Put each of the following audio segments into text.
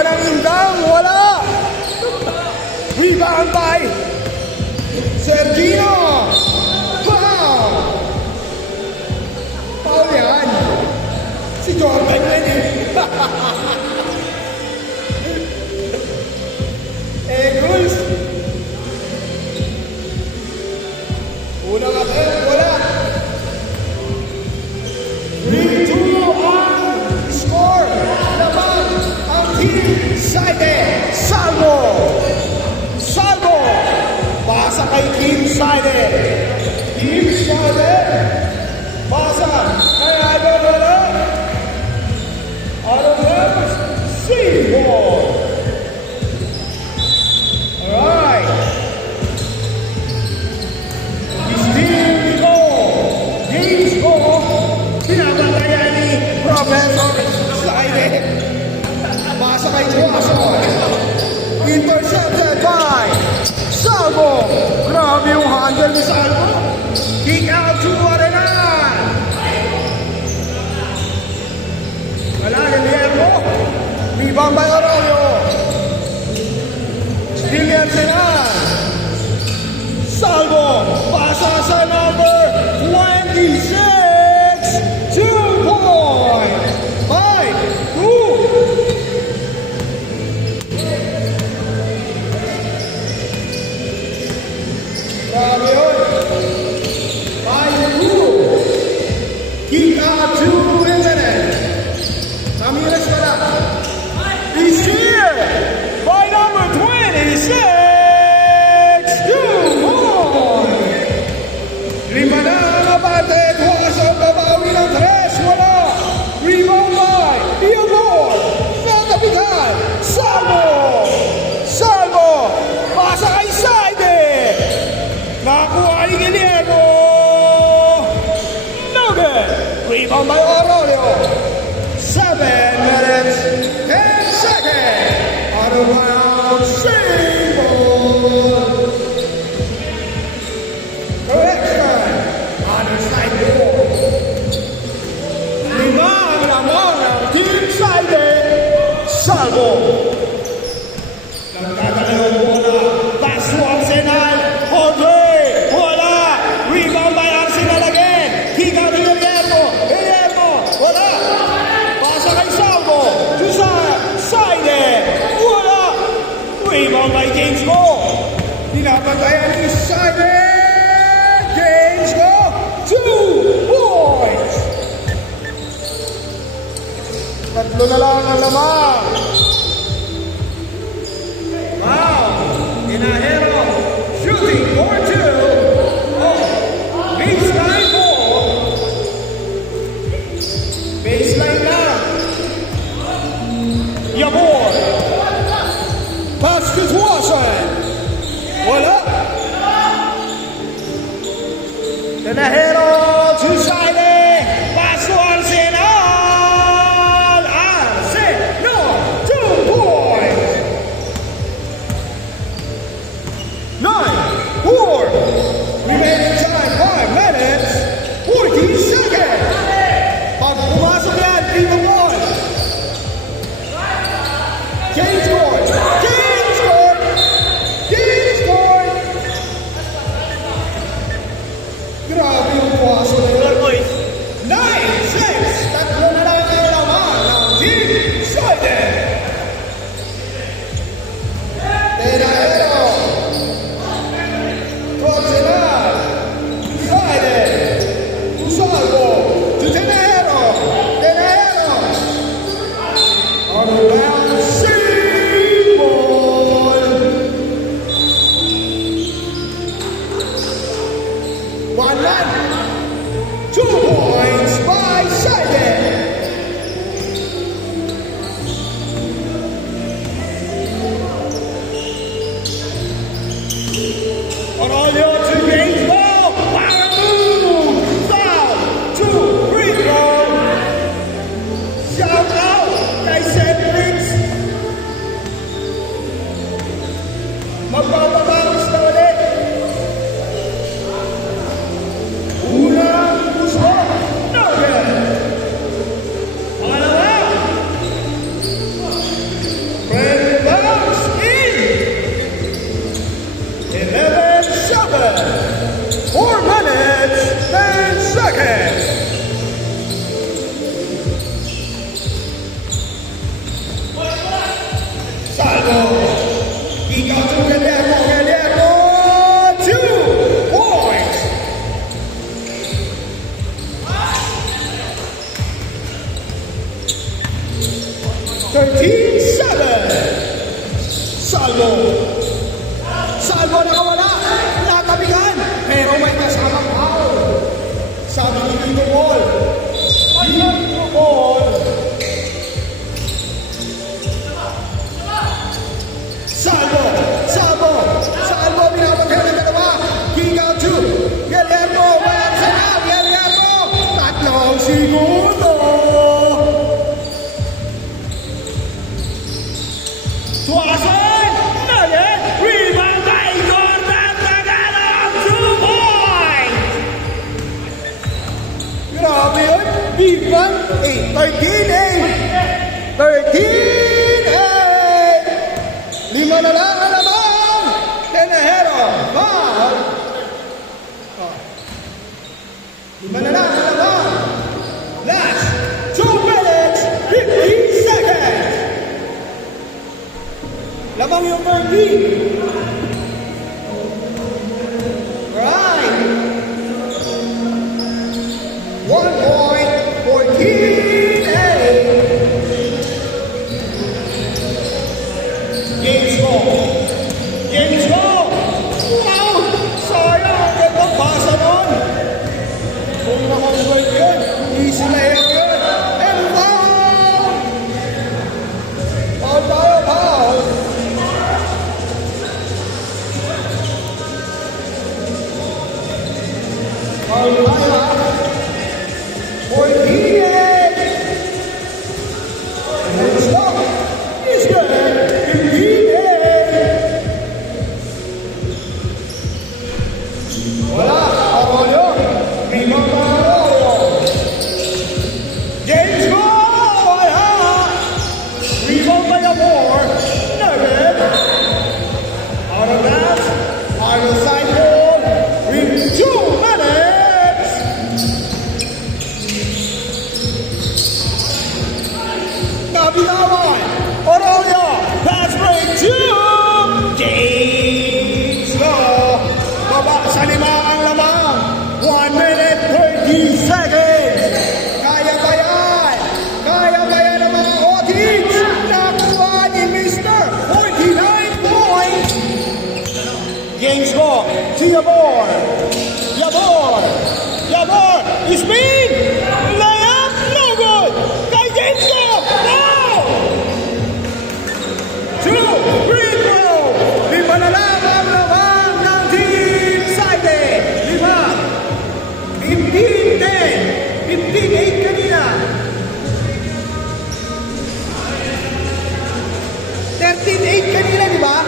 pa ng indang, wala! Rebound by Sergino! Foul! Foul yan! Si Jordan yan eh! Eagles! Unang attempt, wala! 3-2 ang score! Naman ang team Saide! Salvo! Salvo! Pasa kay Team Saide! Team Saide! Pasa kay Adobola! Adobola! C-ball! Alright! Still we go! Games go! Pinabatayan ni Professor Saide! Pasa kay Joason! Intercepted by Salvo! Grabe yung handle ni Salvo! Kick out to Arenan! Wala, Guillermo! Rebound by Arroyo! Still yan sila! Salvo! Pasa sa number 26! 2 point! 5-2! Grabe yun. 5-2. Kick out to Internet. Ramirez pala. He's here by number 26. 2 point. Lima na ang abante. Tuwakas ang babawi ng 3. Wala. Rebound by Theodore. Natapitan. Salvo. Salvo. Pasa kay Saide. Nakuha ni Guillermo! No good! Rebound by Arroyo! 7 minutes, 10 seconds! Out of bounds, save ball! Correction! Other side ball! Lima ang lamang ng Team Saide! Salvo! Nagtatalong bola! Pass to Arsenal! Jorge! Rebound by James Go. Pinapatayan ni Saide. James Go. 2 points. Tatlo na lang ang lamang. Wow. Tinahero. Shooting for 2. Oh. Baseline ball. Baseline na. Yabor. Pass to Tuason. Wala. Tinahero to Saide. Pass to Arsenal. Arsenal. 2 points. 9-4. Remaining time 5 minutes. 40 seconds. Pag pumasok yan, 3 points. James Gord. Grabe yung puwaso na yun. 9-6! Tatlo na lang ang laman ng Team Saide. Tenahero. Arsenal. Saide. Salvo. To Tenahero. Tenahero. On the round, save ball. Salvo. Salvo nakawala. Natabihan. Pero may kasamang foul. Sabi ni Tito Paul. Tito Paul. Salvo. Salvo. Salvo. Binabagyan ng dalawa. King out to Guillermo. Walang sarap. Guillermo. Tatlong segundo. Tuason! Nugget! Rebound by Jordan Tagalog! 2 point! Grabe yun. Biban. 13-8. 13-8. Lima na lang ang lamang. Tenahero. Foul. Oh. Lima na lang ang lamang. Last 2 minutes, 15 seconds. Lamang yung 13. Right. 1 point, 14-8. Games go. Games go. Wow! Sayang ang gandang basa nun. Kung nakong-break yun, easy na yun. And foul! Foul tayo, foul. Foul tayo, ha? 14-8. And stop. Is good. 15-8. Wala. Arroyo. Limang pa Arroyo. James go. Wala. Rebound by Amor. Nugget. Out of that. Final side ball. In 2 minutes. Nabitawan. Arroyo. Pass break 2. James go. Baba sa 5 ang lamang. 1 minute 30 seconds. Kaya ba yan? Kaya ba yan ang mga Otis? Nakuha ni Mr. 49 points. Games go to Yabor. Yabor. Yabor. Spin. Layup. No good. Kay James go. No. 2 free throw. 5 na lang ang lamang ng Team Saide. 5. 15-10. 15-8 kanina. 13-8 kanina, di ba?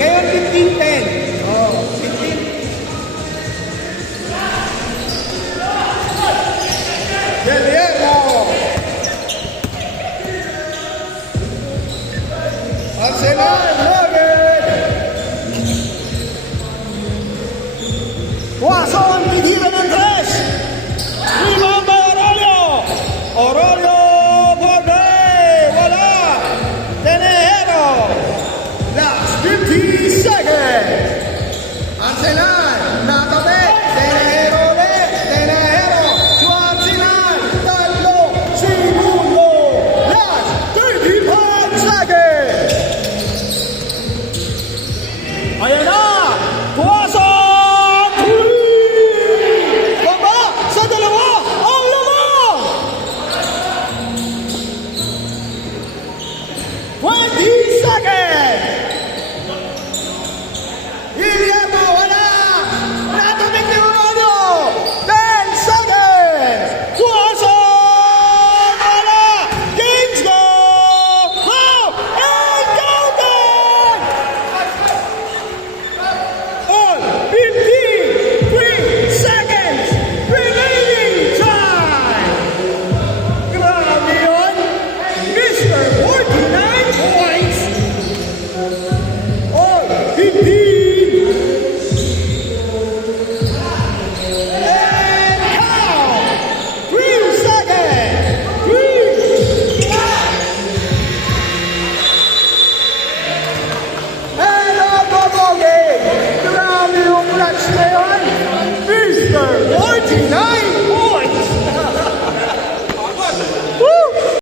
Ngayon 15-10. Oh, 15. Guillermo. Arsenal Nugget. Tuason, bigyan ng 3. Rebound by Arroyo. Arroyo for day. Wala. Tenehero. Last 50 seconds. Arsenal, natabi. Tenehero ulit. Tenehero. To Arsenal. 3 segundo. Last 35 seconds. Ayan na. Tuason. 3. Baba sa 2. Ang lamang. 20 seconds.